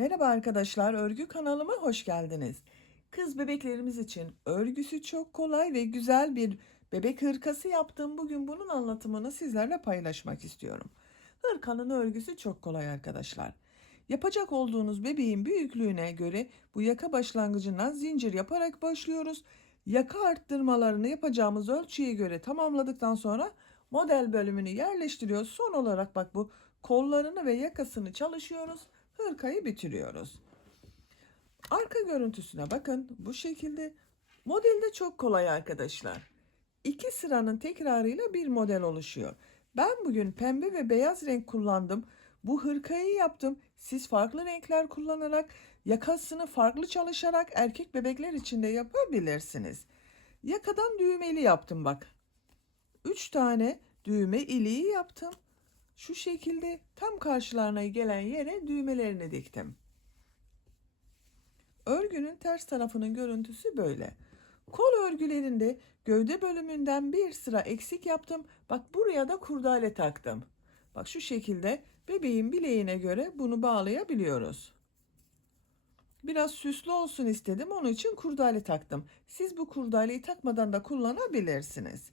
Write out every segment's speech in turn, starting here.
Merhaba arkadaşlar, örgü kanalıma hoş geldiniz. Kız bebeklerimiz için örgüsü çok kolay ve güzel bir bebek hırkası yaptım. Bugün bunun anlatımını sizlerle paylaşmak istiyorum. Hırkanın örgüsü çok kolay arkadaşlar. Yapacak olduğunuz bebeğin büyüklüğüne göre bu yaka başlangıcından zincir yaparak başlıyoruz. Yaka arttırmalarını yapacağımız ölçüye göre tamamladıktan sonra model bölümünü yerleştiriyoruz. Son olarak bak bu kollarını ve yakasını çalışıyoruz. Hırkayı bitiriyoruz. Arka görüntüsüne bakın. Bu şekilde modelde çok kolay arkadaşlar. İki sıranın tekrarıyla bir model oluşuyor. Ben bugün pembe ve beyaz renk kullandım. Bu hırkayı yaptım. Siz farklı renkler kullanarak, yakasını farklı çalışarak erkek bebekler için de yapabilirsiniz. Yakadan düğmeli yaptım bak. 3 tane düğme iliği yaptım. Şu şekilde tam karşılarına gelen yere düğmelerini diktim. Örgünün ters tarafının görüntüsü böyle. Kol örgülerinde gövde bölümünden bir sıra eksik yaptım. Bak buraya da kurdale taktım. Bak şu şekilde bebeğin bileğine göre bunu bağlayabiliyoruz. Biraz süslü olsun istedim. Onun için kurdale taktım. Siz bu kurdaleyi takmadan da kullanabilirsiniz.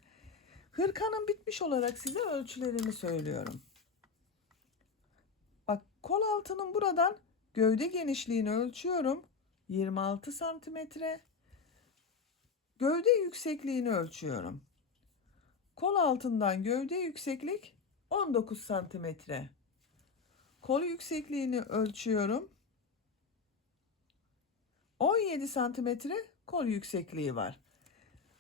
Hırkanın bitmiş olarak size ölçülerini söylüyorum. Bak kol altının buradan gövde genişliğini ölçüyorum. 26 santimetre. Gövde yüksekliğini ölçüyorum. Kol altından gövde yükseklik 19 santimetre. Kol yüksekliğini ölçüyorum. 17 santimetre kol yüksekliği var.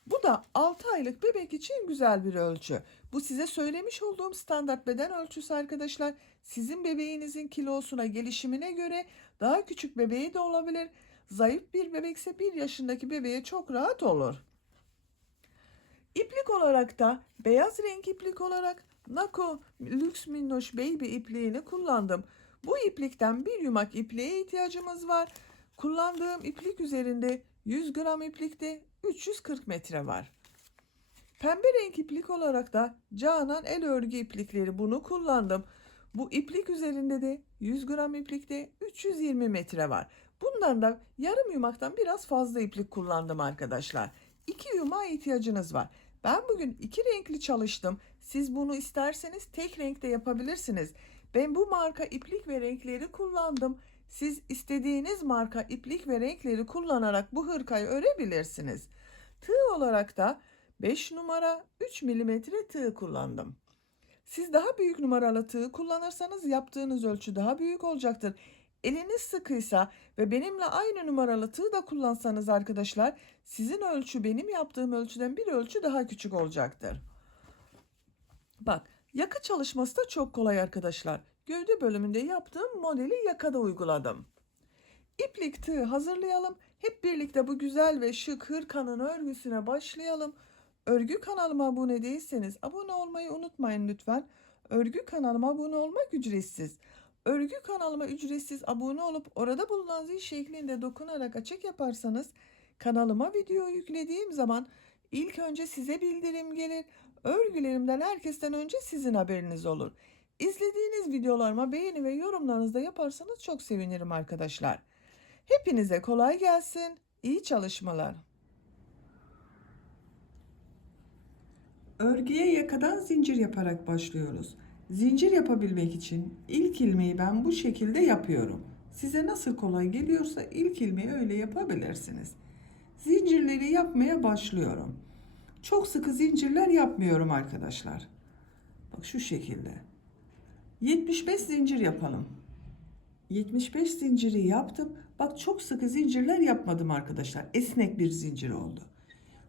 Bu da 6 aylık bebek için güzel bir ölçü. Bu size söylemiş olduğum standart beden ölçüsü arkadaşlar. Sizin bebeğinizin kilosuna, gelişimine göre daha küçük bebeği de olabilir. Zayıf bir bebekse 1 yaşındaki bebeğe çok rahat olur. İplik olarak da beyaz renk iplik olarak Nako Lux Minnoş Baby ipliğini kullandım. Bu iplikten bir yumak ipliğe ihtiyacımız var. Kullandığım iplik üzerinde 100 gram iplikte 340 metre var. Pembe renk iplik olarak da Canan el örgü iplikleri bunu kullandım. Bu iplik üzerinde de 100 gram iplikte 320 metre var. Bundan da yarım yumaktan biraz fazla iplik kullandım arkadaşlar. 2 yumağa ihtiyacınız var. Ben bugün 2 renkli çalıştım. Siz bunu isterseniz tek renkte yapabilirsiniz. Ben bu marka iplik ve renkleri kullandım. Siz istediğiniz marka iplik ve renkleri kullanarak bu hırkayı örebilirsiniz. Tığ olarak da 5 numara 3 milimetre tığ kullandım. Siz daha büyük numaralı tığ kullanırsanız yaptığınız ölçü daha büyük olacaktır. Eliniz sıkıysa ve benimle aynı numaralı tığ da kullansanız arkadaşlar, sizin ölçü benim yaptığım ölçüden bir ölçü daha küçük olacaktır. Bak, yaka çalışması da çok kolay arkadaşlar. Gövde bölümünde yaptığım modeli yakada uyguladım. İplik tığ hazırlayalım. Hep birlikte bu güzel ve şık hırkanın örgüsüne başlayalım. Örgü kanalıma abone değilseniz abone olmayı unutmayın lütfen. Örgü kanalıma abone olmak ücretsiz. Örgü kanalıma ücretsiz abone olup orada bulunan zil şeklinde dokunarak açık yaparsanız kanalıma video yüklediğim zaman ilk önce size bildirim gelir. Örgülerimden herkesten önce sizin haberiniz olur. İzlediğiniz videolarıma beğeni ve yorumlarınızı da yaparsanız çok sevinirim arkadaşlar. Hepinize kolay gelsin. İyi çalışmalar. Örgüye yakadan zincir yaparak başlıyoruz. Zincir yapabilmek için ilk ilmeği ben bu şekilde yapıyorum. Size nasıl kolay geliyorsa ilk ilmeği öyle yapabilirsiniz. Zincirleri yapmaya başlıyorum. Çok sıkı zincirler yapmıyorum arkadaşlar. Bak şu şekilde. 75 zincir yapalım. 75 zinciri yaptım. Bak çok sıkı zincirler yapmadım arkadaşlar. Esnek bir zincir oldu.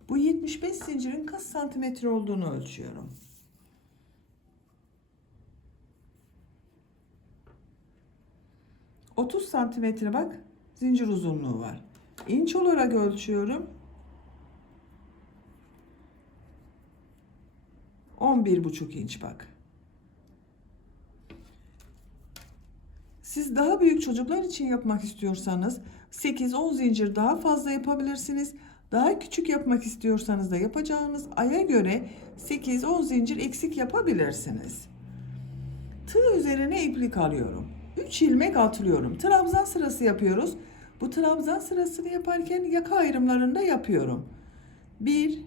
Bu 75 zincirin kaç santimetre olduğunu ölçüyorum. ...30 santimetre bak zincir uzunluğu var. İnç olarak ölçüyorum. 11,5 inç bak. Siz daha büyük çocuklar için yapmak istiyorsanız 8-10 zincir daha fazla yapabilirsiniz. Daha küçük yapmak istiyorsanız da yapacağınız aya göre 8-10 zincir eksik yapabilirsiniz. Tığ üzerine iplik alıyorum. 3 ilmek atlıyorum. Trabzan sırası yapıyoruz. Bu trabzan sırasını yaparken yaka ayrımlarında yapıyorum. 1,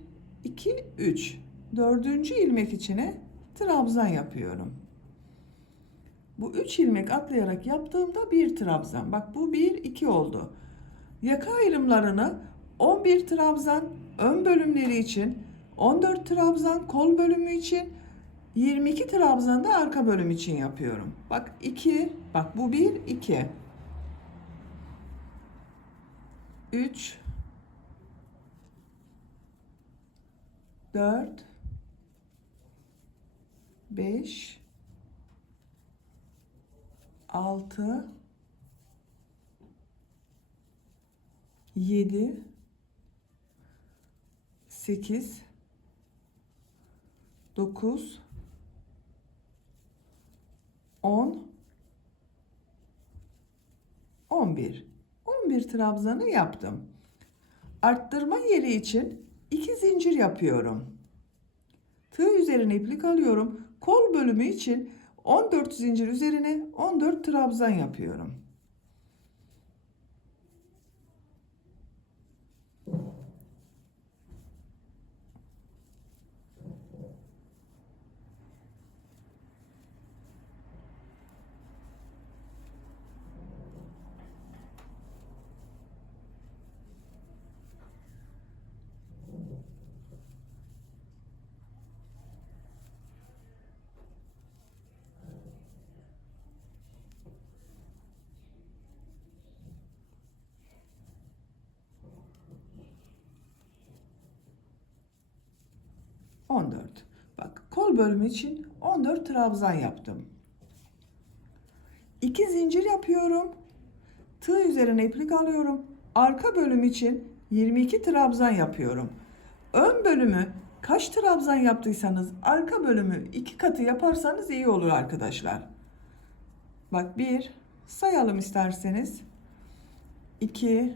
2, 3. Dördüncü ilmek içine trabzan yapıyorum. Bu 3 ilmek atlayarak yaptığımda bir trabzan. Bak bu 1, 2 oldu. Yaka ayrımlarını 11 trabzan ön bölümleri için, 14 trabzan kol bölümü için, 22 trabzan da arka bölüm için yapıyorum. Bak 2, bak bu 1, 2. 3, 4, 5, 6, 7, 8, 9, 10, 11. 11 trabzanı yaptım. Arttırma yeri için 2 zincir yapıyorum. Tığ üzerine iplik alıyorum. Kol bölümü için 14 zincir üzerine 14 trabzan yapıyorum. Bak kol bölümü için 14 trabzan yaptım. 2 zincir yapıyorum. Tığ üzerine iplik alıyorum. Arka bölüm için 22 trabzan yapıyorum. Ön bölümü kaç trabzan yaptıysanız arka bölümü 2 katı yaparsanız iyi olur arkadaşlar. Bak 1 sayalım isterseniz. 2,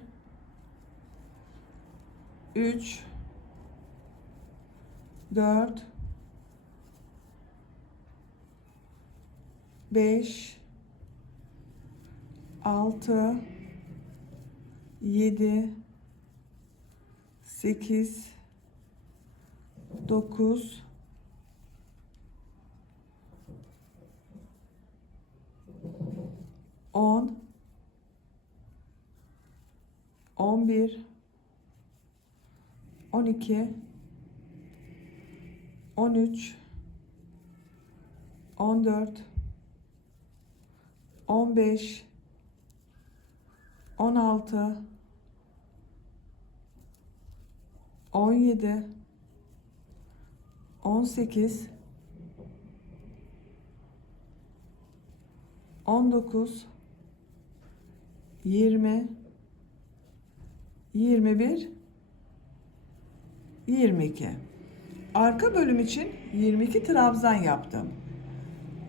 3, 4, 5, 6, 7, 8, 9, 10, 11, 12, 13, 14, 15, 16, 17, 18, 19, 20, 21, 22. Arka bölüm için 22 trabzan yaptım.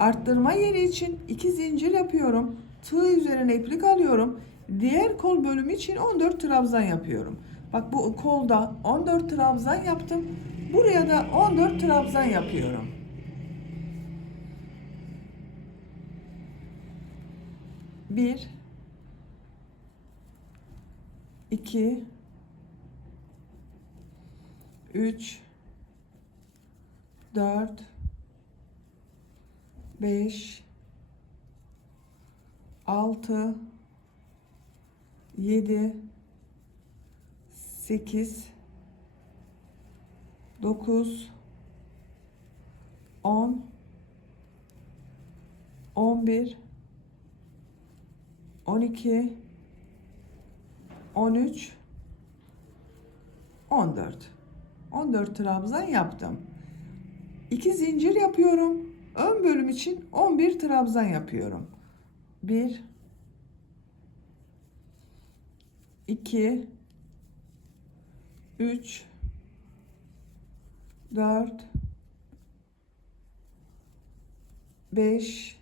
Arttırma yeri için 2 zincir yapıyorum. Tığ üzerine iplik alıyorum. Diğer kol bölümü için 14 trabzan yapıyorum. Bak bu kolda 14 trabzan yaptım. Buraya da 14 trabzan yapıyorum. Bir, iki, üç, 4, 5, 6, 7, 8, 9, 10, 11, 12, 13, 14. 14 trabzan yaptım. 2 zincir yapıyorum. Ön bölüm için 11 trabzan yapıyorum. 1, 2, 3, 4, 5,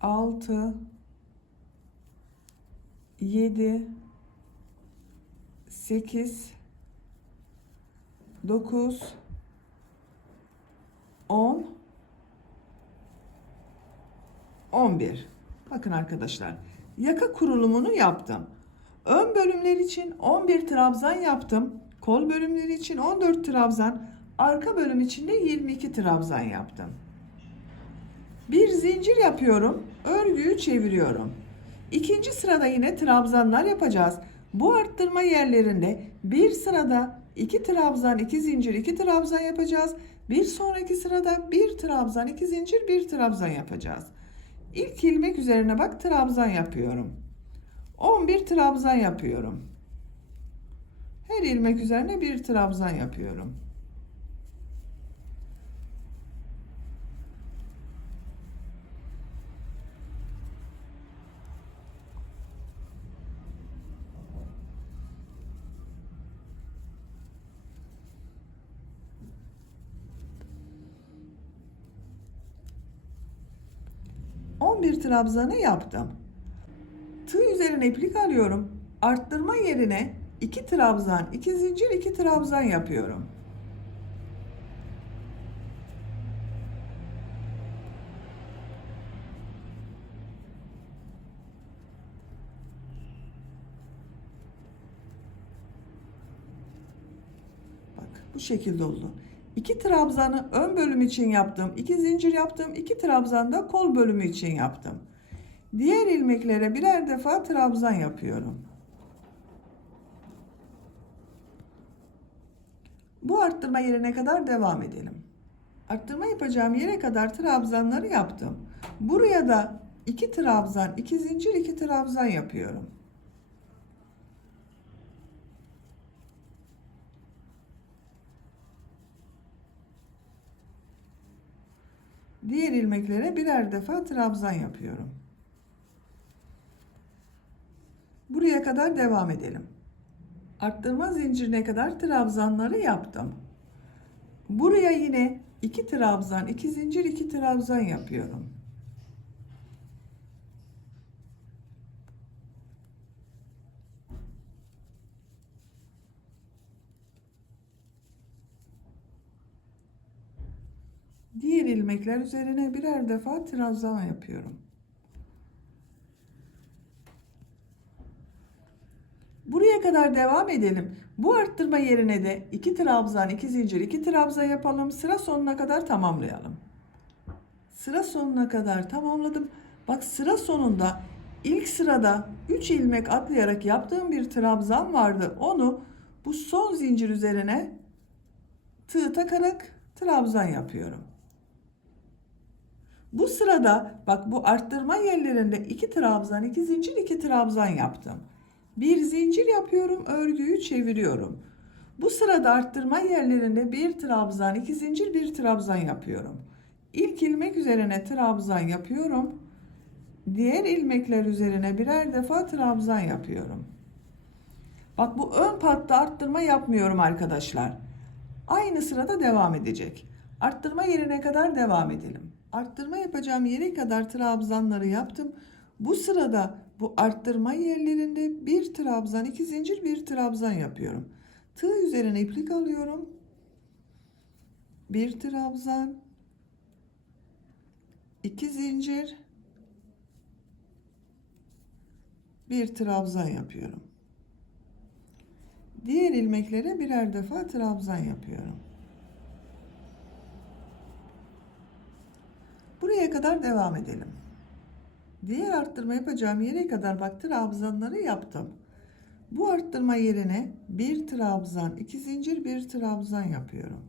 6, 7, 8, 9, 10, 11. Bakın arkadaşlar, yaka kurulumunu yaptım. Ön bölümler için 11 trabzan yaptım. Kol bölümleri için 14 trabzan, arka bölüm için de 22 trabzan yaptım. Bir zincir yapıyorum, örgüyü çeviriyorum. İkinci sırada yine trabzanlar yapacağız. Bu arttırma yerlerinde bir sırada 2 trabzan, 2 zincir, 2 trabzan yapacağız. Bir sonraki sırada 1 trabzan, 2 zincir, 1 trabzan yapacağız. İlk ilmek üzerine bak trabzan yapıyorum. 11 trabzan yapıyorum. Her ilmek üzerine 1 trabzan yapıyorum. Bir trabzanı yaptım. Tığ üzerine iplik alıyorum. Arttırma yerine 2 trabzan, 2 zincir, 2 trabzan yapıyorum. Bak bu şekilde oldu. 2 trabzanı ön bölüm için yaptım. 2 zincir yaptım. 2 trabzan da kol bölümü için yaptım. Diğer ilmeklere birer defa trabzan yapıyorum. Bu arttırma yerine kadar devam edelim. Arttırma yapacağım yere kadar trabzanları yaptım. Buraya da 2 trabzan, 2 zincir, 2 trabzan yapıyorum. Diğer ilmeklere birer defa trabzan yapıyorum. Buraya kadar devam edelim. Arttırma zincirine kadar trabzanları yaptım. Buraya yine 2 trabzan, 2 zincir, 2 trabzan yapıyorum. Diğer ilmekler üzerine birer defa trabzan yapıyorum. Buraya kadar devam edelim. Bu arttırma yerine de 2 trabzan, 2 zincir, 2 trabzan yapalım. Sıra sonuna kadar tamamlayalım. Sıra sonuna kadar tamamladım. Bak sıra sonunda ilk sırada 3 ilmek atlayarak yaptığım bir trabzan vardı. Onu bu son zincir üzerine tığ takarak trabzan yapıyorum. Bu sırada bak bu arttırma yerlerinde 2 trabzan, 2 zincir, 2 trabzan yaptım. Bir zincir yapıyorum, örgüyü çeviriyorum. Bu sırada arttırma yerlerinde 1 trabzan, 2 zincir, 1 trabzan yapıyorum. İlk ilmek üzerine trabzan yapıyorum. Diğer ilmekler üzerine birer defa trabzan yapıyorum. Bak bu ön patta arttırma yapmıyorum arkadaşlar. Aynı sırada devam edecek. Arttırma yerine kadar devam edelim. Arttırma yapacağım yere kadar trabzanları yaptım. Bu sırada bu arttırma yerlerinde 1 trabzan, 2 zincir, 1 trabzan yapıyorum. Tığ üzerine iplik alıyorum. 1 trabzan, 2 zincir, 1 trabzan yapıyorum. Diğer ilmeklere birer defa trabzan yapıyorum. Buraya kadar devam edelim. Diğer arttırma yapacağım yere kadar bak trabzanları yaptım. Bu arttırma yerine 1 trabzan, 2 zincir, 1 trabzan yapıyorum.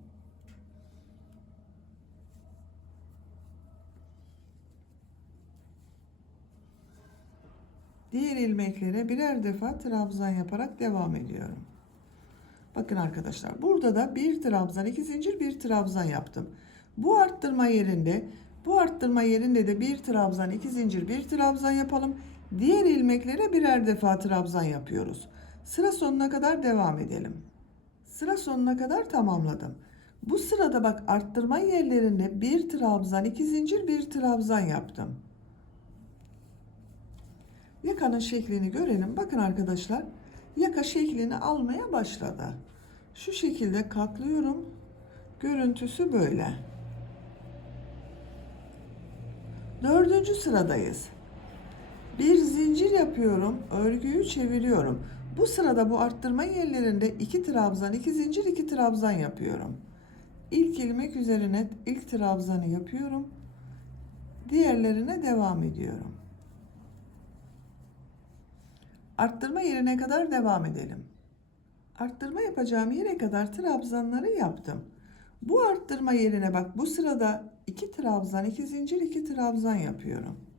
Diğer ilmeklere birer defa trabzan yaparak devam ediyorum. Bakın arkadaşlar burada da 1 trabzan, 2 zincir, 1 trabzan yaptım. Bu arttırma yerinde de 1 trabzan, 2 zincir, 1 trabzan yapalım. Diğer ilmeklere birer defa trabzan yapıyoruz. Sıra sonuna kadar devam edelim. Sıra sonuna kadar tamamladım. Bu sırada bak arttırma yerlerinde 1 trabzan, 2 zincir, 1 trabzan yaptım. Yakanın şeklini görelim. Bakın arkadaşlar, yaka şeklini almaya başladı. Şu şekilde katlıyorum. Görüntüsü böyle. 4. sıradayız. Bir zincir yapıyorum, örgüyü çeviriyorum. Bu sırada bu arttırma yerlerinde 2 trabzan, 2 zincir, 2 trabzan yapıyorum. İlk ilmek üzerine ilk trabzanı yapıyorum. Diğerlerine devam ediyorum. Arttırma yerine kadar devam edelim. Arttırma yapacağım yere kadar trabzanları yaptım. Bu arttırma yerine bak, bu sırada 2 trabzan, 2 zincir, 2 trabzan yapıyorum.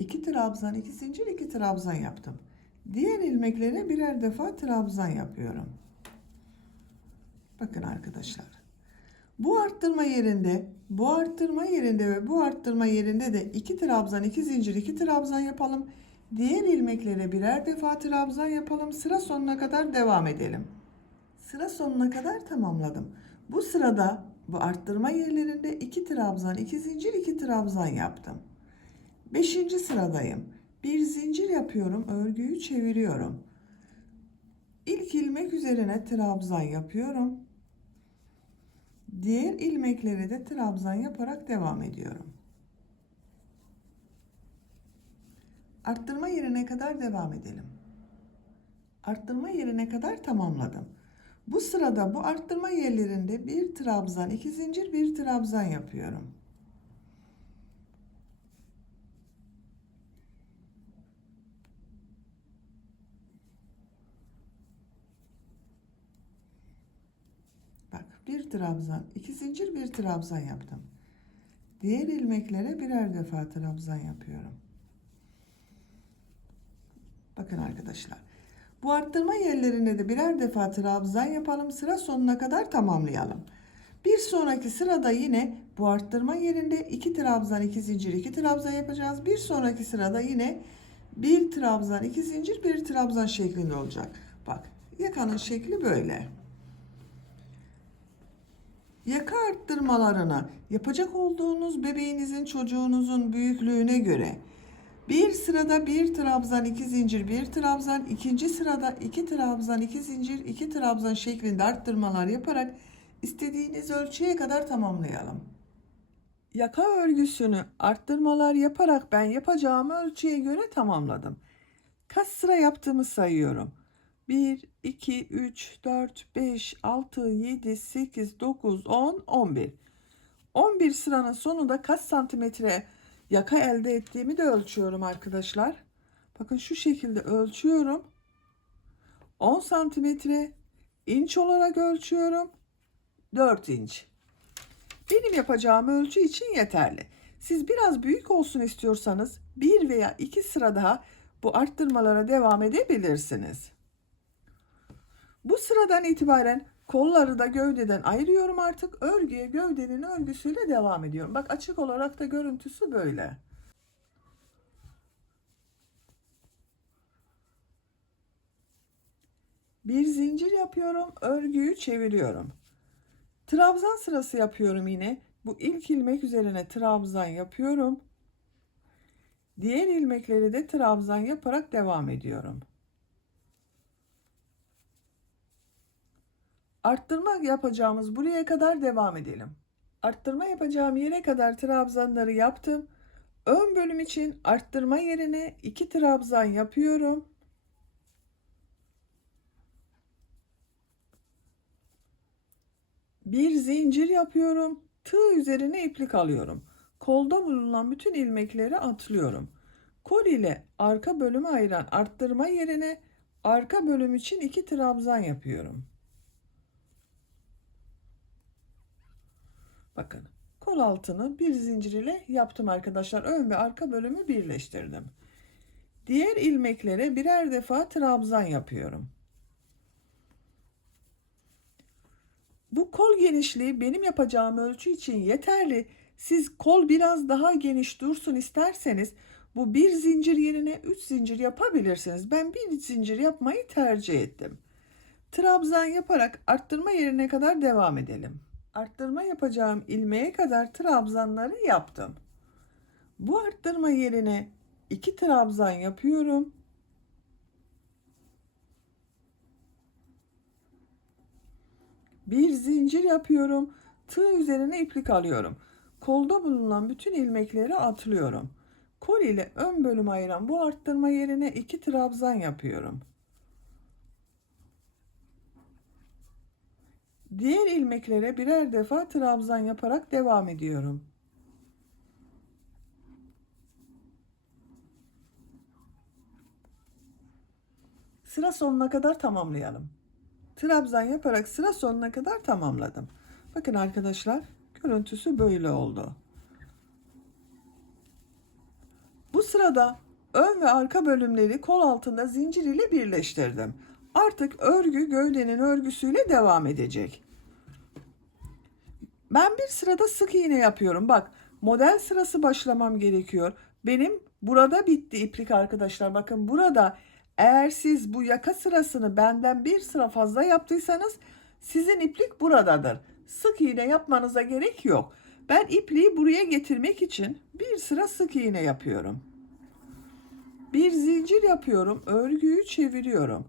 İki trabzan, 2 zincir, 2 trabzan yaptım. Diğer ilmeklere birer defa trabzan yapıyorum. Bakın arkadaşlar. Bu arttırma yerinde, bu arttırma yerinde ve bu arttırma yerinde de 2 trabzan, 2 zincir, 2 trabzan yapalım. Diğer ilmeklere birer defa trabzan yapalım. Sıra sonuna kadar devam edelim. Sıra sonuna kadar tamamladım. Bu sırada bu arttırma yerlerinde 2 trabzan, 2 zincir, 2 trabzan yaptım. 5. sıradayım. Bir zincir yapıyorum, örgüyü çeviriyorum. İlk ilmek üzerine trabzan yapıyorum. Diğer ilmeklere de trabzan yaparak devam ediyorum. Arttırma yerine kadar devam edelim. Arttırma yerine kadar tamamladım. Bu sırada bu arttırma yerlerinde bir trabzan, 2 zincir, bir trabzan yapıyorum. Bak, bir trabzan, 2 zincir, bir trabzan yaptım. Diğer ilmeklere birer defa trabzan yapıyorum. Bakın arkadaşlar. Bu arttırma yerlerine de birer defa trabzan yapalım. Sıra sonuna kadar tamamlayalım. Bir sonraki sırada yine bu arttırma yerinde 2 trabzan, 2 zincir, 2 trabzan yapacağız. Bir sonraki sırada yine 1 trabzan, 2 zincir, 1 trabzan şeklinde olacak. Bak, yakanın şekli böyle. Yaka arttırmalarını yapacak olduğunuz bebeğinizin, çocuğunuzun büyüklüğüne göre bir sırada bir trabzan, 2 zincir, bir trabzan, ikinci sırada 2 trabzan, 2 zincir, 2 trabzan şeklinde arttırmalar yaparak istediğiniz ölçüye kadar tamamlayalım. Yaka örgüsünü arttırmalar yaparak ben yapacağım ölçüye göre tamamladım. Kaç sıra yaptığımı sayıyorum. 1, 2, 3, 4, 5, 6, 7, 8, 9, 10, 11. 11 sıranın sonunda kaç santimetre yaka elde ettiğimi de ölçüyorum arkadaşlar. Bakın şu şekilde ölçüyorum. 10 santimetre inç olarak ölçüyorum. 4 inç. Benim yapacağım ölçü için yeterli. Siz biraz büyük olsun istiyorsanız bir veya iki sıra daha bu arttırmalara devam edebilirsiniz. Bu sıradan itibaren kolları da gövdeden ayırıyorum artık. Örgüye gövdenin örgüsüyle devam ediyorum. Bak, açık olarak da görüntüsü böyle. Bir zincir yapıyorum, örgüyü çeviriyorum. Trabzan sırası yapıyorum yine. Bu ilk ilmek üzerine trabzan yapıyorum. Diğer ilmekleri de trabzan yaparak devam ediyorum. Arttırma yapacağımız buraya kadar devam edelim. Arttırma yapacağım yere kadar trabzanları yaptım. Ön bölüm için arttırma yerine 2 trabzan yapıyorum. Bir zincir yapıyorum. Tığ üzerine iplik alıyorum. Kolda bulunan bütün ilmekleri atlıyorum. Kol ile arka bölümü ayıran arttırma yerine arka bölüm için 2 trabzan yapıyorum. Bakın, kol altını bir zincir ile yaptım arkadaşlar. Ön ve arka bölümü birleştirdim. Diğer ilmeklere birer defa trabzan yapıyorum. Bu kol genişliği benim yapacağım ölçü için yeterli. Siz kol biraz daha geniş dursun isterseniz bu bir zincir yerine 3 zincir yapabilirsiniz. Ben bir zincir yapmayı tercih ettim. Trabzan yaparak arttırma yerine kadar devam edelim. Arttırma yapacağım ilmeğe kadar trabzanları yaptım. Bu arttırma yerine 2 trabzan yapıyorum. Bir zincir yapıyorum. Tığ üzerine iplik alıyorum. Kolda bulunan bütün ilmekleri atlıyorum. Kol ile ön bölümü ayıran bu arttırma yerine 2 trabzan yapıyorum. Diğer ilmeklere birer defa trabzan yaparak devam ediyorum. Sıra sonuna kadar tamamlayalım. Trabzan yaparak sıra sonuna kadar tamamladım. Bakın arkadaşlar, görüntüsü böyle oldu. Bu sırada ön ve arka bölümleri kol altında zincir ile birleştirdim. Artık örgü gövdenin örgüsüyle devam edecek. Ben bir sırada sık iğne yapıyorum. Bak, model sırası başlamam gerekiyor. Benim burada bitti iplik arkadaşlar. Bakın burada, eğer siz bu yaka sırasını benden bir sıra fazla yaptıysanız sizin iplik buradadır. Sık iğne yapmanıza gerek yok. Ben ipliği buraya getirmek için bir sıra sık iğne yapıyorum. Bir zincir yapıyorum, örgüyü çeviriyorum.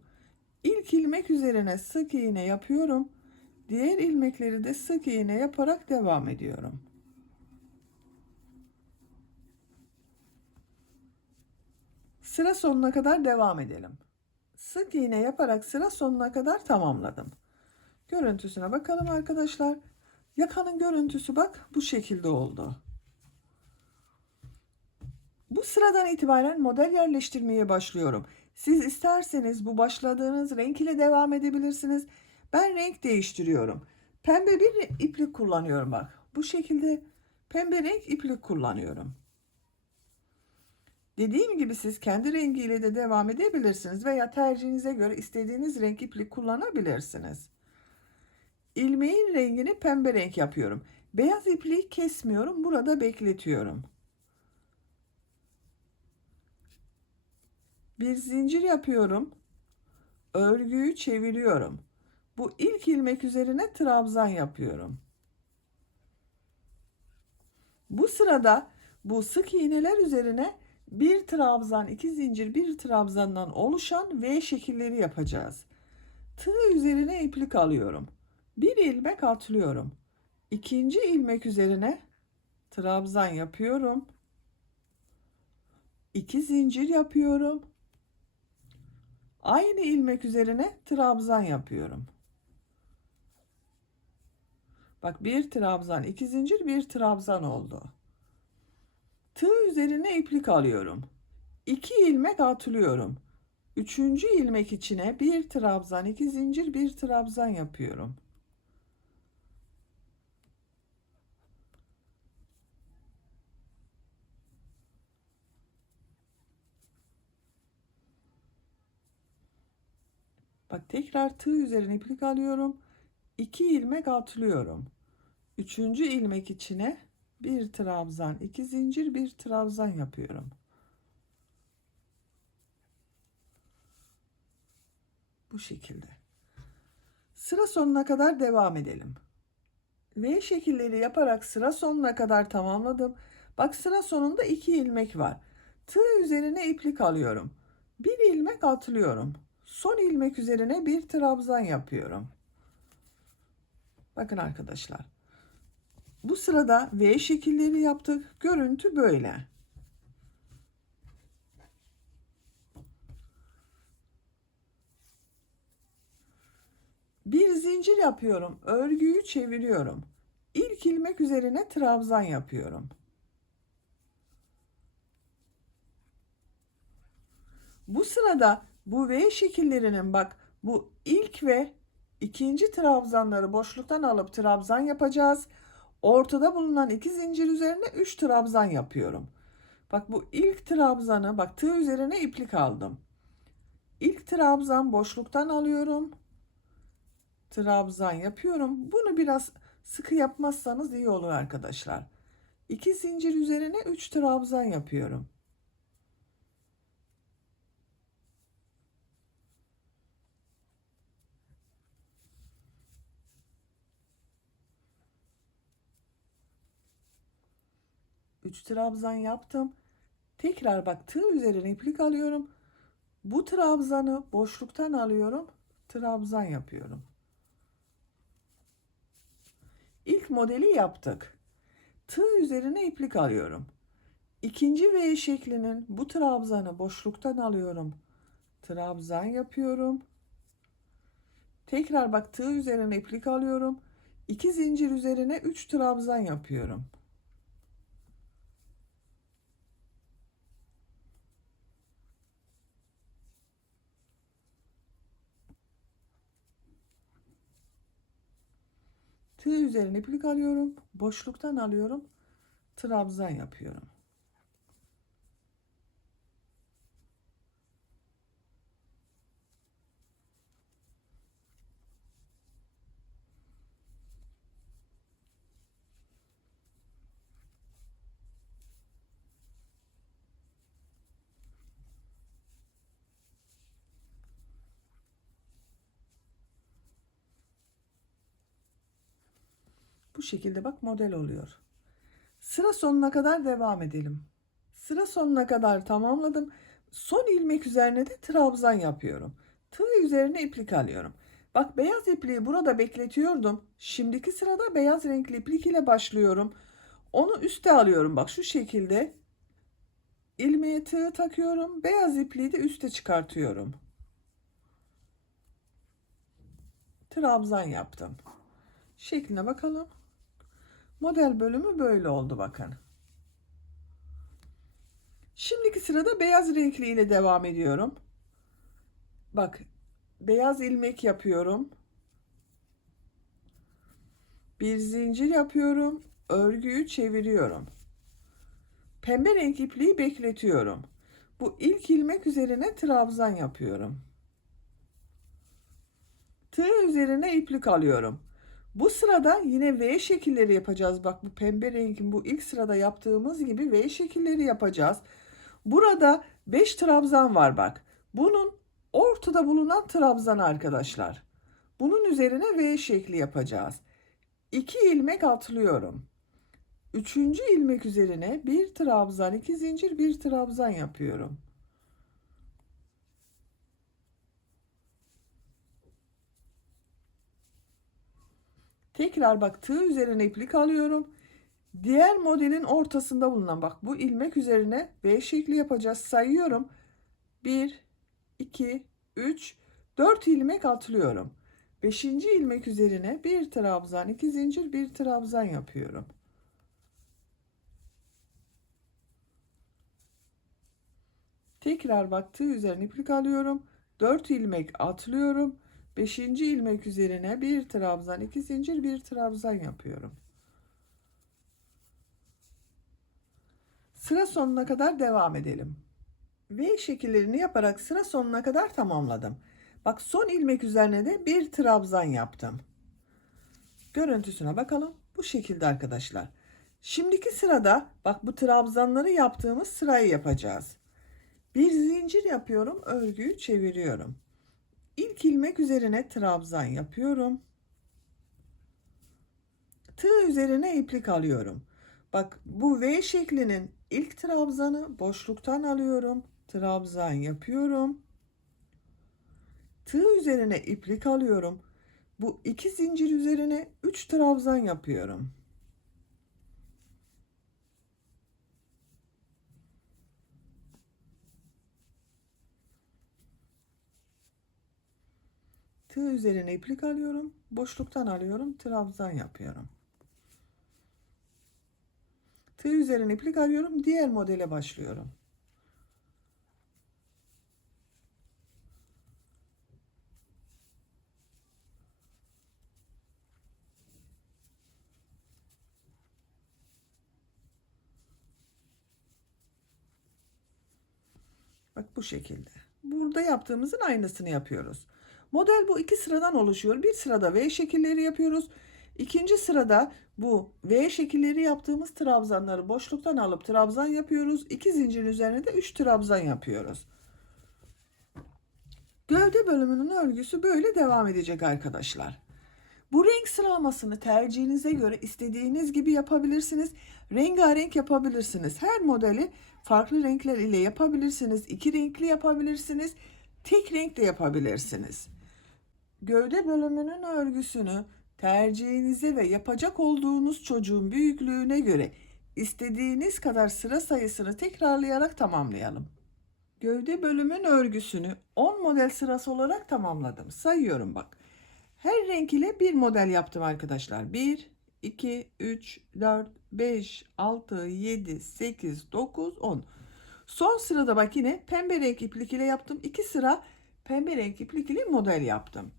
İlk ilmek üzerine sık iğne yapıyorum. Diğer ilmekleri de sık iğne yaparak devam ediyorum. Sıra sonuna kadar devam edelim. Sık iğne yaparak sıra sonuna kadar tamamladım. Görüntüsüne bakalım arkadaşlar. Yakanın görüntüsü bak bu şekilde oldu. Bu sıradan itibaren model yerleştirmeye başlıyorum. Siz isterseniz bu başladığınız renk ile devam edebilirsiniz. Ben renk değiştiriyorum. Pembe bir iplik kullanıyorum bak. Bu şekilde pembe renk iplik kullanıyorum. Dediğim gibi siz kendi rengiyle de devam edebilirsiniz veya tercihinize göre istediğiniz renk iplik kullanabilirsiniz. İlmeğin rengini pembe renk yapıyorum. Beyaz ipliği kesmiyorum. Burada bekletiyorum. Bir zincir yapıyorum. Örgüyü çeviriyorum. Bu ilk ilmek üzerine trabzan yapıyorum. Bu sırada bu sık iğneler üzerine bir trabzan, iki zincir, bir trabzandan oluşan V şekilleri yapacağız. Tığ üzerine iplik alıyorum. Bir ilmek atlıyorum. İkinci ilmek üzerine trabzan yapıyorum. 2 zincir yapıyorum. Aynı ilmek üzerine trabzan yapıyorum. Bak, bir trabzan, 2 zincir, bir trabzan oldu. Tığ üzerine iplik alıyorum. 2 ilmek atlıyorum. Üçüncü ilmek içine bir trabzan, 2 zincir, bir trabzan yapıyorum. Bak, tekrar tığ üzerine iplik alıyorum. 2 ilmek atlıyorum. Üçüncü ilmek içine bir trabzan, 2 zincir, bir trabzan yapıyorum. Bu şekilde. Sıra sonuna kadar devam edelim. V şekilleri yaparak sıra sonuna kadar tamamladım. Bak, sıra sonunda 2 ilmek var. Tığ üzerine iplik alıyorum. Bir ilmek atlıyorum. Son ilmek üzerine bir trabzan yapıyorum. Bakın arkadaşlar. Bu sırada V şekilleri yaptık. Görüntü böyle. Bir zincir yapıyorum. Örgüyü çeviriyorum. İlk ilmek üzerine trabzan yapıyorum. Bu sırada bu V şekillerinin, bak, bu ilk ve ikinci trabzanları boşluktan alıp trabzan yapacağız. Ortada bulunan 2 zincir üzerine 3 trabzan yapıyorum. Bak, bu ilk trabzanı, bak, tığ üzerine iplik aldım. İlk trabzan boşluktan alıyorum. Trabzan yapıyorum. Bunu biraz sıkı yapmazsanız iyi olur arkadaşlar. 2 zincir üzerine 3 trabzan yapıyorum. Üç trabzan yaptım. Tekrar bak, tığ üzerine iplik alıyorum. Bu trabzanı boşluktan alıyorum. Trabzan yapıyorum. İlk modeli yaptık. Tığ üzerine iplik alıyorum. İkinci V şeklinin bu trabzanı boşluktan alıyorum. Trabzan yapıyorum. Tekrar bak, tığ üzerine iplik alıyorum. 2 zincir üzerine 3 trabzan yapıyorum. Tığ üzerine iplik alıyorum. Boşluktan alıyorum. Trabzan yapıyorum. Bu şekilde bak model oluyor. Sıra sonuna kadar devam edelim. Sıra sonuna kadar tamamladım. Son ilmek üzerine de trabzan yapıyorum. Tığ üzerine iplik alıyorum. Bak, beyaz ipliği burada bekletiyordum. Şimdiki sırada beyaz renkli iplik ile başlıyorum. Onu üste alıyorum. Bak, şu şekilde ilmeğe tığ takıyorum. Beyaz ipliği de üste çıkartıyorum. Trabzan yaptım. Şekline bakalım. Model bölümü böyle oldu bakın. Şimdiki sırada beyaz renkli ile devam ediyorum. Bak, beyaz ilmek yapıyorum. Bir zincir yapıyorum. Örgüyü çeviriyorum. Pembe renk ipliği bekletiyorum. Bu ilk ilmek üzerine trabzan yapıyorum. Tığ üzerine iplik alıyorum. Bu sırada yine V şekilleri yapacağız. Bak, bu pembe rengin bu ilk sırada yaptığımız gibi V şekilleri yapacağız. Burada 5 trabzan var bak. Bunun ortada bulunan trabzan arkadaşlar. Bunun üzerine V şekli yapacağız. 2 ilmek atlıyorum. 3. ilmek üzerine bir trabzan, 2 zincir, bir trabzan yapıyorum. Tekrar bak, tığ üzerine iplik alıyorum. Diğer modelin ortasında bulunan bak bu ilmek üzerine V şekli yapacağız. Sayıyorum. 1, 2, 3, 4 ilmek atlıyorum. 5. ilmek üzerine bir trabzan, 2 zincir, bir trabzan yapıyorum. Tekrar bak, tığ üzerine iplik alıyorum. 4 ilmek atlıyorum. 5. ilmek üzerine bir trabzan, 2 zincir, bir trabzan yapıyorum. Sıra sonuna kadar devam edelim. V şekillerini yaparak sıra sonuna kadar tamamladım. Bak, son ilmek üzerine de bir trabzan yaptım. Görüntüsüne bakalım. Bu şekilde arkadaşlar. Şimdiki sırada bak, bu trabzanları yaptığımız sırayı yapacağız. Bir zincir yapıyorum, örgüyü çeviriyorum. İlk ilmek üzerine trabzan yapıyorum. Tığ üzerine iplik alıyorum. Bak, bu V şeklinin ilk trabzanı boşluktan alıyorum. Trabzan yapıyorum. Tığ üzerine iplik alıyorum. Bu 2 zincir üzerine 3 trabzan yapıyorum. Tığ üzerine iplik alıyorum. Boşluktan alıyorum. Trabzan yapıyorum. Tığ üzerine iplik alıyorum. Diğer modele başlıyorum. Bak, bu şekilde. Burada yaptığımızın aynısını yapıyoruz. Model bu iki sıradan oluşuyor. Bir sırada V şekilleri yapıyoruz. İkinci sırada bu V şekilleri yaptığımız trabzanları boşluktan alıp trabzan yapıyoruz. 2 zincirin üzerine de 3 trabzan yapıyoruz. Gövde bölümünün örgüsü böyle devam edecek arkadaşlar. Bu renk sıralamasını tercihinize göre istediğiniz gibi yapabilirsiniz. Rengarenk yapabilirsiniz. Her modeli farklı renkler ile yapabilirsiniz. 2 renkli yapabilirsiniz. Tek renk de yapabilirsiniz. Gövde bölümünün örgüsünü Tercihinize ve yapacak olduğunuz çocuğun büyüklüğüne göre istediğiniz kadar sıra sayısını tekrarlayarak tamamlayalım. Gövde bölümün örgüsünü 10 model sırası olarak tamamladım. Sayıyorum bak. Her renk ile bir model yaptım arkadaşlar. 1, 2, 3, 4, 5, 6, 7, 8, 9, 10. Son sırada bak yine pembe renk iplik ile yaptım. 2 sıra pembe renk iplik ile model yaptım.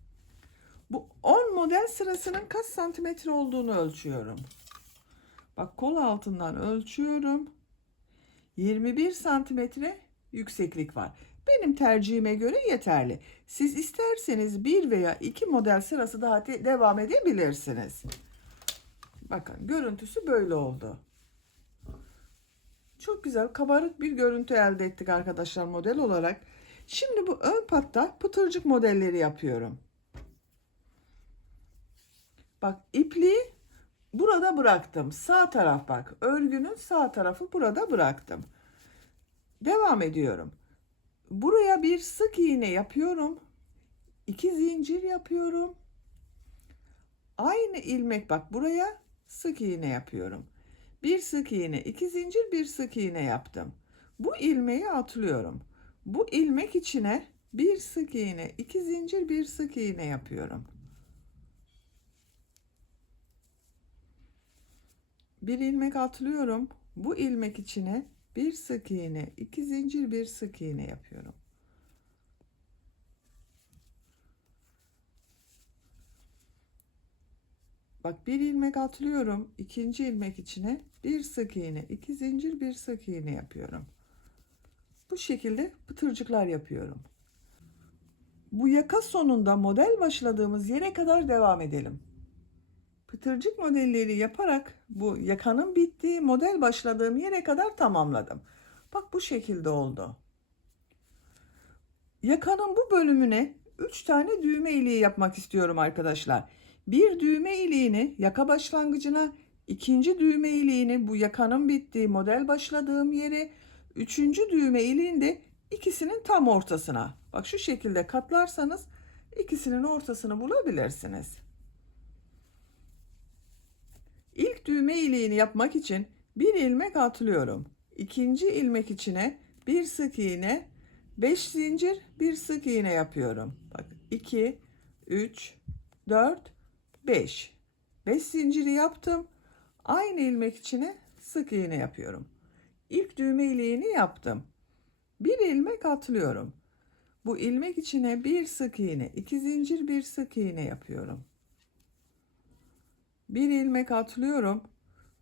Bu 10 model sırasının kaç santimetre olduğunu ölçüyorum. Bak kol altından ölçüyorum. 21 santimetre yükseklik var. Benim tercihime göre yeterli. Siz isterseniz bir veya iki model sırası daha devam edebilirsiniz. Bakın görüntüsü böyle oldu. Çok güzel kabarık bir görüntü elde ettik arkadaşlar model olarak. Şimdi bu ön patta pıtırcık modelleri yapıyorum. Bak ipliği burada bıraktım. Sağ taraf bak. Örgünün sağ tarafı burada bıraktım. Devam ediyorum. Buraya bir sık iğne yapıyorum. 2 zincir yapıyorum. Aynı ilmek bak buraya sık iğne yapıyorum. Bir sık iğne, 2 zincir, bir sık iğne yaptım. Bu ilmeği atlıyorum. Bu ilmek içine bir sık iğne, 2 zincir, bir sık iğne yapıyorum. Bir ilmek atlıyorum. Bu ilmek içine bir sık iğne, 2 zincir, bir sık iğne yapıyorum. Bak bir ilmek atlıyorum. İkinci ilmek içine bir sık iğne, 2 zincir, bir sık iğne yapıyorum. Bu şekilde pıtırcıklar yapıyorum. Bu yaka sonunda model başladığımız yere kadar devam edelim. Pıtırcık modelleri yaparak bu yakanın bittiği model başladığım yere kadar tamamladım. Bak bu şekilde oldu. Yakanın bu bölümüne 3 tane düğme iliği yapmak istiyorum arkadaşlar. Bir düğme iliğini yaka başlangıcına, ikinci düğme iliğini bu yakanın bittiği model başladığım yere, üçüncü düğme iliğini de ikisinin tam ortasına. Bak şu şekilde katlarsanız ikisinin ortasını bulabilirsiniz. İlk düğme iliğini yapmak için bir ilmek atlıyorum. İkinci ilmek içine bir sık iğne, 5 zincir, bir sık iğne yapıyorum. Bak 2, 3, 4, 5. 5 zinciri yaptım. Aynı ilmek içine sık iğne yapıyorum. İlk düğme iliğini yaptım. Bir ilmek atlıyorum. Bu ilmek içine bir sık iğne, 2 zincir, bir sık iğne yapıyorum. Bir ilmek atlıyorum.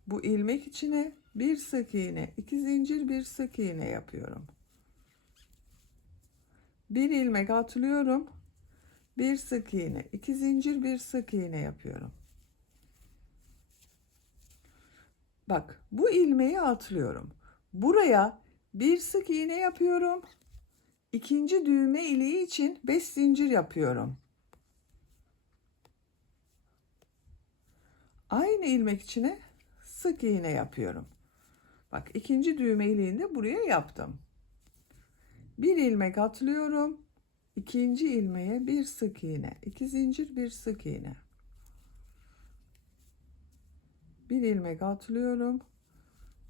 Bu ilmek içine bir sık iğne, 2 zincir, bir sık iğne yapıyorum. Bir ilmek atlıyorum. Bir sık iğne, 2 zincir, bir sık iğne yapıyorum. Bak bu ilmeği atlıyorum. Buraya bir sık iğne yapıyorum. İkinci düğme iliği için 5 zincir yapıyorum. Aynı ilmek içine sık iğne yapıyorum. Bak ikinci düğme iliğini de buraya yaptım. Bir ilmek atlıyorum. İkinci ilmeğe bir sık iğne, 2 zincir, bir sık iğne. Bir ilmek atlıyorum.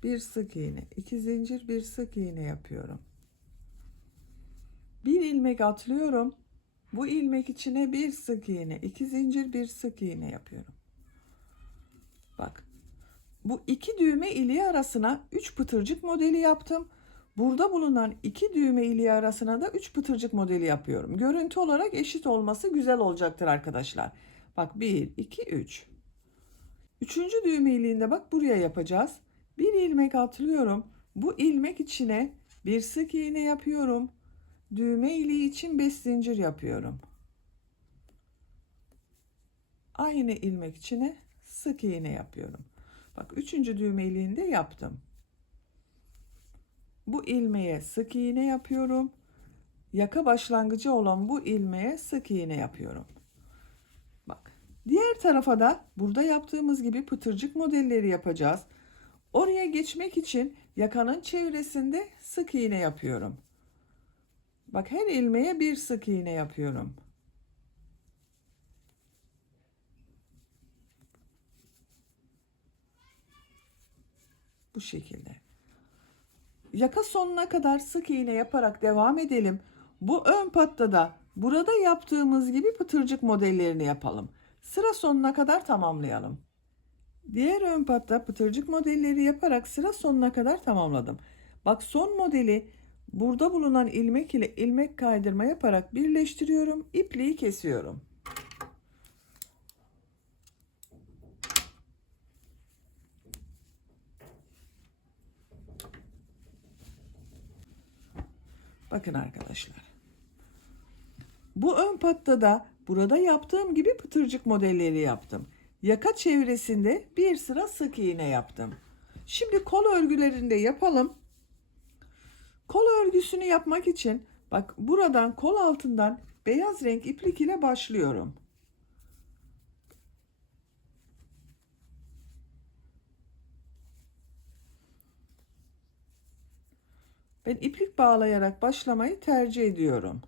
Bir sık iğne, 2 zincir, bir sık iğne yapıyorum. Bir ilmek atlıyorum. Bu ilmek içine bir sık iğne, 2 zincir, bir sık iğne yapıyorum. Bak. Bu iki düğme iliği arasına 3 pıtırcık modeli yaptım. Burada bulunan iki düğme iliği arasına da 3 pıtırcık modeli yapıyorum. Görüntü olarak eşit olması güzel olacaktır arkadaşlar. Bak 1, 2, 3. Üçüncü düğme iliğinde bak buraya yapacağız. Bir ilmek atlıyorum. Bu ilmek içine bir sık iğne yapıyorum. Düğme iliği için 5 zincir yapıyorum. Aynı ilmek içine sık iğne yapıyorum. Bak üçüncü düğme iliğini de yaptım. Bu ilmeğe sık iğne yapıyorum. Yaka başlangıcı olan bu ilmeğe sık iğne yapıyorum. Bak diğer tarafa da burada yaptığımız gibi pıtırcık modelleri yapacağız. Oraya geçmek için yakanın çevresinde sık iğne yapıyorum. Bak her ilmeğe bir sık iğne yapıyorum. Bu şekilde. Yaka sonuna kadar sık iğne yaparak devam edelim. Bu ön pattada burada yaptığımız gibi pıtırcık modellerini yapalım. Sıra sonuna kadar tamamlayalım. Diğer ön patta pıtırcık modelleri yaparak sıra sonuna kadar tamamladım. Bak son modeli burada bulunan ilmek ile ilmek kaydırma yaparak birleştiriyorum. İpliği kesiyorum. Bakın arkadaşlar. Bu ön patta da burada yaptığım gibi pıtırcık modelleri yaptım. Yaka çevresinde bir sıra sık iğne yaptım. Şimdi kol örgülerinde yapalım. Kol örgüsünü yapmak için bak buradan kol altından beyaz renk iplik ile başlıyorum. Ben iplik bağlayarak başlamayı tercih ediyorum.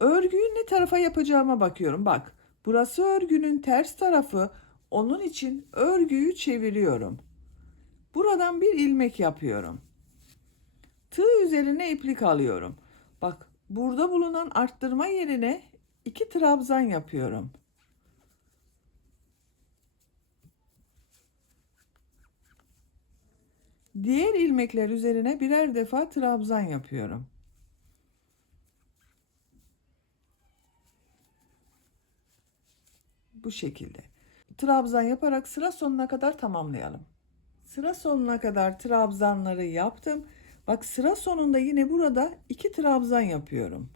Örgüyü ne tarafa yapacağıma bakıyorum. Bak, burası örgünün ters tarafı. Onun için örgüyü çeviriyorum. Buradan bir ilmek yapıyorum. Tığ üzerine iplik alıyorum. Bak, burada bulunan arttırma yerine 2 trabzan yapıyorum. Diğer ilmekler üzerine birer defa trabzan yapıyorum. Bu şekilde. Trabzan yaparak sıra sonuna kadar tamamlayalım. Sıra sonuna kadar trabzanları yaptım. Bak sıra sonunda yine burada 2 trabzan yapıyorum.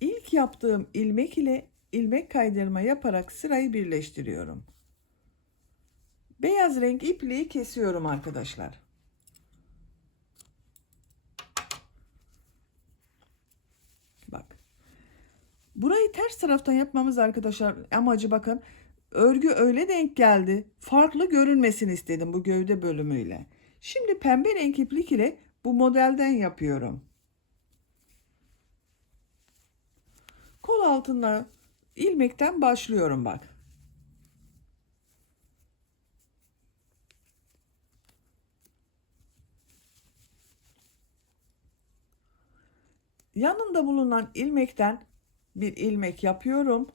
İlk yaptığım ilmek ile ilmek kaydırma yaparak sırayı birleştiriyorum. Beyaz renk ipliği kesiyorum arkadaşlar. Bak. Burayı ters taraftan yapmamız arkadaşlar amacı bakın. Örgü öyle denk geldi. Farklı görünmesini istedim bu gövde bölümüyle. Şimdi pembe renk iplik ile bu modelden yapıyorum. Kol altına ilmekten başlıyorum bak. Yanında bulunan ilmekten bir ilmek yapıyorum.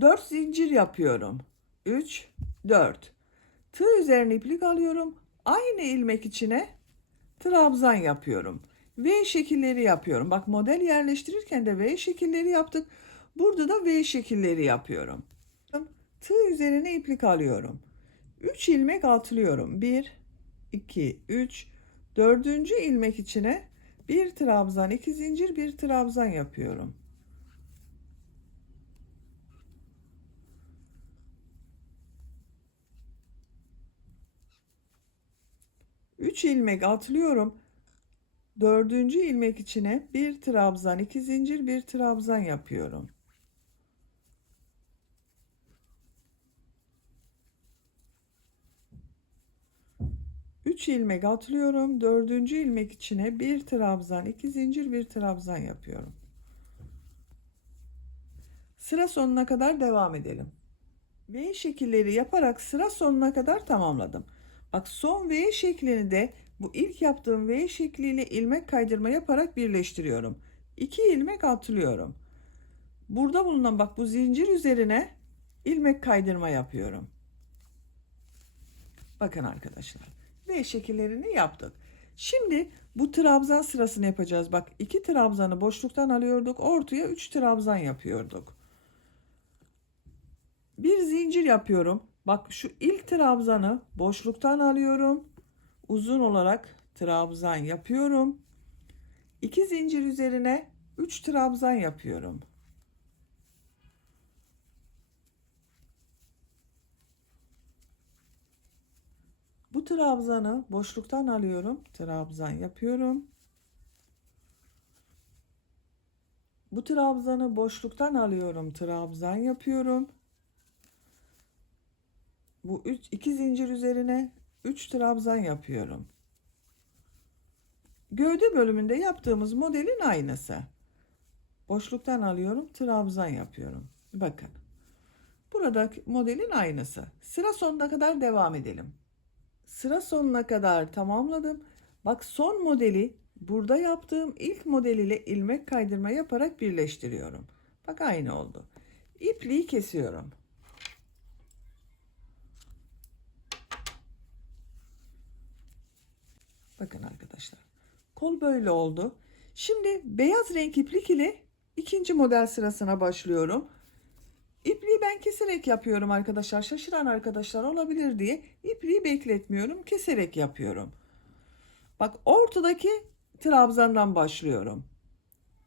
4 zincir yapıyorum. 3, 4. Tığ üzerine iplik alıyorum. Aynı ilmek içine trabzan yapıyorum. V şekilleri yapıyorum. Bak model yerleştirirken de V şekilleri yaptık. Burada da V şekilleri yapıyorum. Tığ üzerine iplik alıyorum. 3 ilmek atlıyorum. 1, 2, 3. Dördüncü ilmek içine bir trabzan, 2 zincir, bir trabzan yapıyorum. 3 ilmek atlıyorum. Dördüncü ilmek içine bir trabzan, 2 zincir, bir trabzan yapıyorum. Üç ilmek atlıyorum. Dördüncü ilmek içine bir trabzan, 2 zincir, bir trabzan yapıyorum. Sıra sonuna kadar devam edelim. V şekilleri yaparak sıra sonuna kadar tamamladım. Bak son V şeklini de bu ilk yaptığım V şekliyle ilmek kaydırma yaparak birleştiriyorum. 2 ilmek atlıyorum. Burada bulunan bak bu zincir üzerine ilmek kaydırma yapıyorum. Bakın arkadaşlar. V şekillerini yaptık. Şimdi bu trabzan sırasını yapacağız. Bak 2 trabzanı boşluktan alıyorduk. Ortaya 3 trabzan yapıyorduk. Bir zincir yapıyorum. Bak şu ilk trabzanı boşluktan alıyorum. Uzun olarak trabzan yapıyorum. 2 zincir üzerine 3 trabzan yapıyorum. Bu trabzanı boşluktan alıyorum. Trabzan yapıyorum. Bu trabzanı boşluktan alıyorum. Trabzan yapıyorum. Bu 2 zincir üzerine 3 trabzan yapıyorum. Gövde bölümünde yaptığımız modelin aynısı. Boşluktan alıyorum, trabzan yapıyorum. Bakın. Burada modelin aynısı. Sıra sonuna kadar devam edelim. Sıra sonuna kadar tamamladım. Bak son modeli burada yaptığım ilk model ile ilmek kaydırma yaparak birleştiriyorum. Bak aynı oldu. İpliği kesiyorum. Bakın arkadaşlar. Kol böyle oldu. Şimdi beyaz renk iplik ile ikinci model sırasına başlıyorum. İpliği ben keserek yapıyorum arkadaşlar. Şaşıran arkadaşlar olabilir diye ipliği bekletmiyorum. Keserek yapıyorum. Bak ortadaki trabzandan başlıyorum.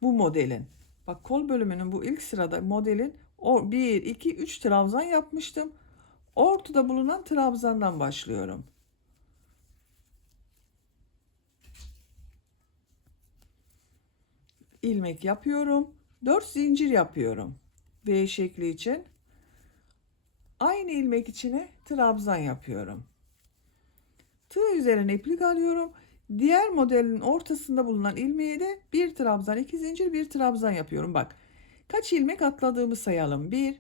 Bu modelin. Bak kol bölümünün bu ilk sırada modelin 1, 2, 3 trabzan yapmıştım. Ortada bulunan trabzandan başlıyorum. İlmek yapıyorum. 4 zincir yapıyorum. V şekli için. Aynı ilmek içine trabzan yapıyorum. Tığ üzerine iplik alıyorum. Diğer modelin ortasında bulunan ilmeğe de bir trabzan, 2 zincir, bir trabzan yapıyorum. Bak kaç ilmek atladığımı sayalım. 1,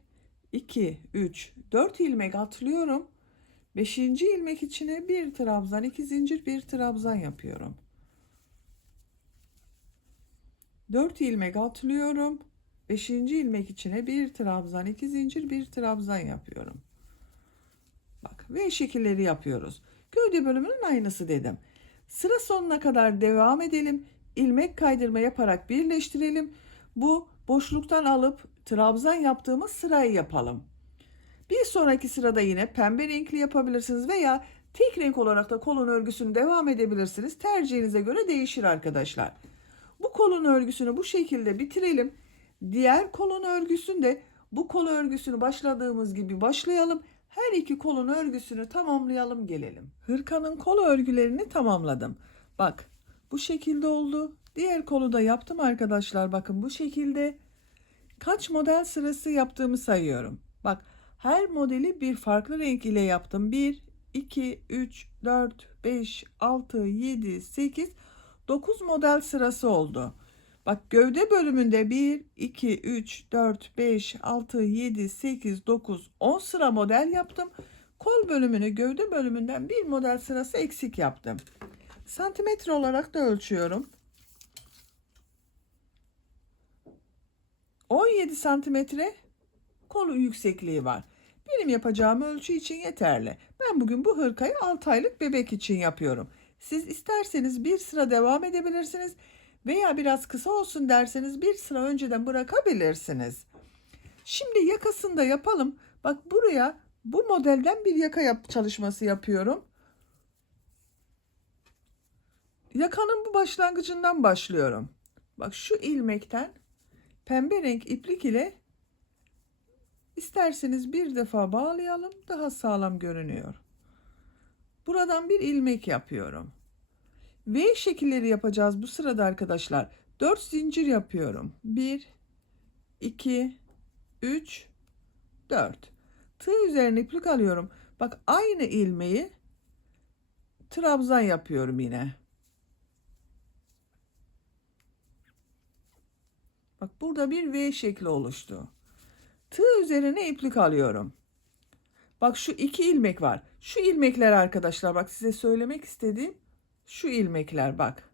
2, 3, 4 ilmek atlıyorum. 5. ilmek içine bir trabzan, 2 zincir, bir trabzan yapıyorum. 4 ilmek atlıyorum. 5. ilmek içine bir trabzan, 2 zincir, bir trabzan yapıyorum. Bak V şekilleri yapıyoruz. Gövde bölümünün aynısı dedim. Sıra sonuna kadar devam edelim. İlmek kaydırma yaparak birleştirelim. Bu boşluktan alıp trabzan yaptığımız sırayı yapalım. Bir sonraki sırada yine pembe renkli yapabilirsiniz veya tek renk olarak da kolun örgüsünü devam edebilirsiniz. Tercihinize göre değişir arkadaşlar. Bu kolun örgüsünü bu şekilde bitirelim. Diğer kolun örgüsünü de bu kol örgüsünü başladığımız gibi başlayalım. Her iki kolun örgüsünü tamamlayalım gelelim. Hırkanın kol örgülerini tamamladım. Bak bu şekilde oldu. Diğer kolu da yaptım arkadaşlar. Bakın bu şekilde. Kaç model sırası yaptığımı sayıyorum. Bak her modeli bir farklı renk ile yaptım. 1, 2, 3, 4, 5, 6, 7, 8, 9 model sırası oldu. Bak gövde bölümünde 1, 2, 3, 4, 5, 6, 7, 8, 9, 10 sıra model yaptım. Kol bölümünü gövde bölümünden bir model sırası eksik yaptım. Santimetre olarak da ölçüyorum. 17 santimetre kolu yüksekliği var. Benim yapacağım ölçü için yeterli. Ben bugün bu hırkayı 6 aylık bebek için yapıyorum. Siz isterseniz bir sıra devam edebilirsiniz veya biraz kısa olsun derseniz bir sıra önceden bırakabilirsiniz. Şimdi yakasını da yapalım. Bak buraya bu modelden bir yaka çalışması yapıyorum. Yakanın bu başlangıcından başlıyorum. Bak şu ilmekten pembe renk iplik ile isterseniz bir defa bağlayalım, daha sağlam görünüyor. Buradan bir ilmek yapıyorum. V şekilleri yapacağız bu sırada arkadaşlar. 4 zincir yapıyorum. 1, 2, 3, 4. Tığ üzerine iplik alıyorum. Bak aynı ilmeği trabzan yapıyorum yine. Bak burada bir V şekli oluştu. Tığ üzerine iplik alıyorum. Bak şu iki ilmek var. Şu ilmekler arkadaşlar bak size söylemek istediğim şu ilmekler bak.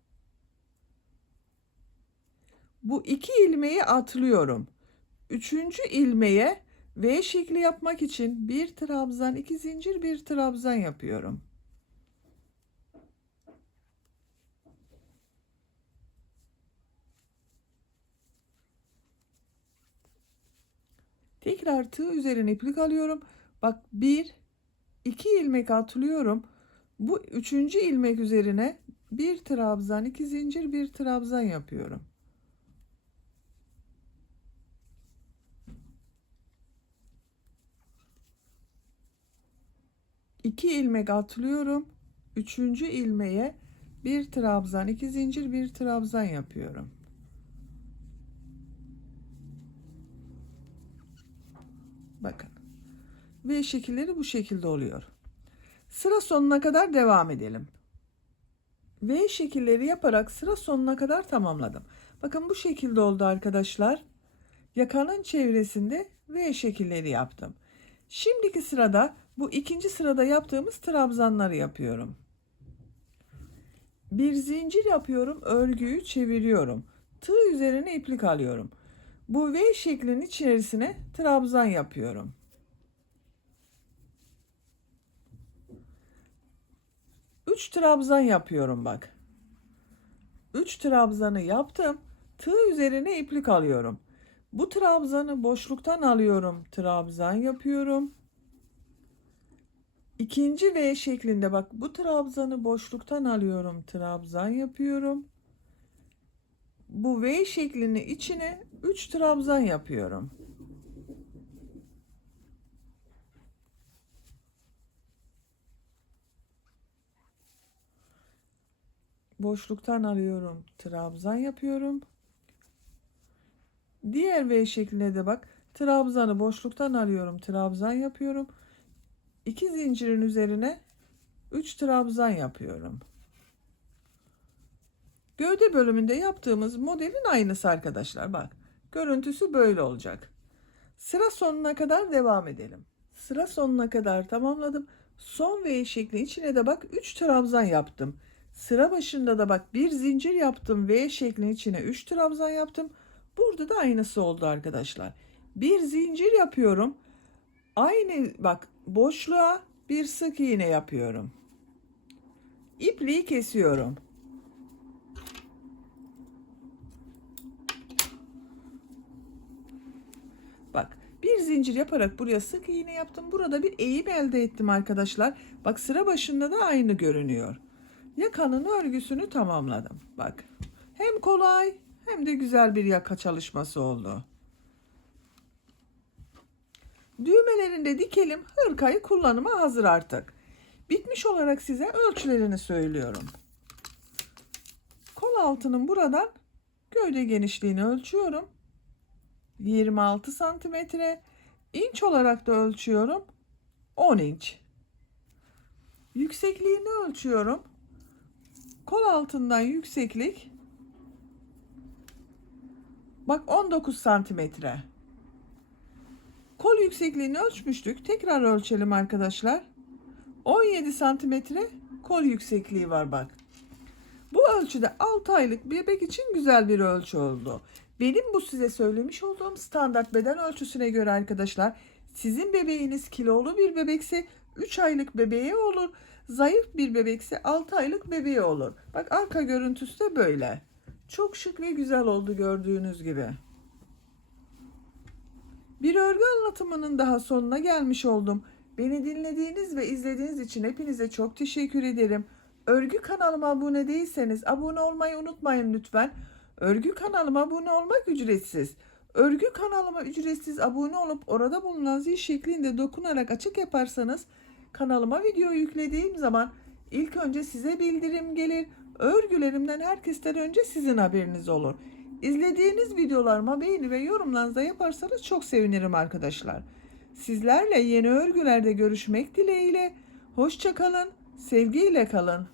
Bu iki ilmeği atlıyorum. Üçüncü ilmeğe V şekli yapmak için bir trabzan, 2 zincir, bir trabzan yapıyorum. Tekrar tığ üzerine iplik alıyorum. Bak 1, 2 ilmek atlıyorum. Bu üçüncü ilmek üzerine bir trabzan, 2 zincir, bir trabzan yapıyorum. İki ilmek atlıyorum. Üçüncü ilmeğe bir trabzan, 2 zincir, bir trabzan yapıyorum. Bakın. V şekilleri bu şekilde oluyor. Sıra sonuna kadar devam edelim. V şekilleri yaparak sıra sonuna kadar tamamladım. Bakın bu şekilde oldu arkadaşlar. Yakanın çevresinde V şekilleri yaptım. Şimdiki sırada bu ikinci sırada yaptığımız trabzanları yapıyorum. Bir zincir yapıyorum, örgüyü çeviriyorum. Tığ üzerine iplik alıyorum. Bu V şeklinin içerisine trabzan yapıyorum. 3 trabzan yapıyorum bak. 3 trabzanı yaptım. Tığ üzerine iplik alıyorum. Bu trabzanı boşluktan alıyorum. Trabzan yapıyorum. İkinci V şeklinde bak, bu trabzanı boşluktan alıyorum. Trabzan yapıyorum. Bu V şeklini içine 3 trabzan yapıyorum. Boşluktan alıyorum. Trabzan yapıyorum. Diğer V şekline de bak. Trabzanı boşluktan alıyorum. Trabzan yapıyorum. 2 zincirin üzerine 3 trabzan yapıyorum. Gövde bölümünde yaptığımız modelin aynısı arkadaşlar. Bak. Görüntüsü böyle olacak. Sıra sonuna kadar devam edelim. Sıra sonuna kadar tamamladım. Son V şekli içine de bak 3 trabzan yaptım. Sıra başında da bak bir zincir yaptım. V şeklinin içine 3 trabzan yaptım. Burada da aynısı oldu arkadaşlar. Bir zincir yapıyorum. Aynı bak boşluğa bir sık iğne yapıyorum. İpliği kesiyorum. Bak bir zincir yaparak buraya sık iğne yaptım. Burada bir eğim elde ettim arkadaşlar. Bak sıra başında da aynı görünüyor. Yakanın örgüsünü tamamladım. Bak hem kolay hem de güzel bir yaka çalışması oldu. Düğmelerini de dikelim. Hırkayı kullanıma hazır artık. Bitmiş olarak size ölçülerini söylüyorum. Kol altının buradan gövde genişliğini ölçüyorum. 26 santimetre. İnç olarak da ölçüyorum. 10 inç. Yüksekliğini ölçüyorum. Kol altından yükseklik. Bak 19 santimetre. Kol yüksekliğini ölçmüştük. Tekrar ölçelim arkadaşlar. 17 santimetre kol yüksekliği var bak. Bu ölçüde 6 aylık bir bebek için güzel bir ölçü oldu. Benim bu size söylemiş olduğum standart beden ölçüsüne göre arkadaşlar, sizin bebeğiniz kilolu bir bebekse 3 aylık bebeğe olur. Zayıf bir bebekse 6 aylık bebeğe olur. Bak arka görüntüsü de böyle. Çok şık ve güzel oldu gördüğünüz gibi. Bir örgü anlatımının daha sonuna gelmiş oldum. Beni dinlediğiniz ve izlediğiniz için hepinize çok teşekkür ederim. Örgü kanalıma abone değilseniz abone olmayı unutmayın lütfen. Örgü kanalıma abone olmak ücretsiz. Örgü kanalıma ücretsiz abone olup orada bulunan zil şeklinde dokunarak açık yaparsanız kanalıma video yüklediğim zaman ilk önce size bildirim gelir. Örgülerimden herkesten önce sizin haberiniz olur. İzlediğiniz videolarıma beğeni ve yorumlarınızı yaparsanız çok sevinirim arkadaşlar. Sizlerle yeni örgülerde görüşmek dileğiyle. Hoşça kalın, sevgiyle kalın.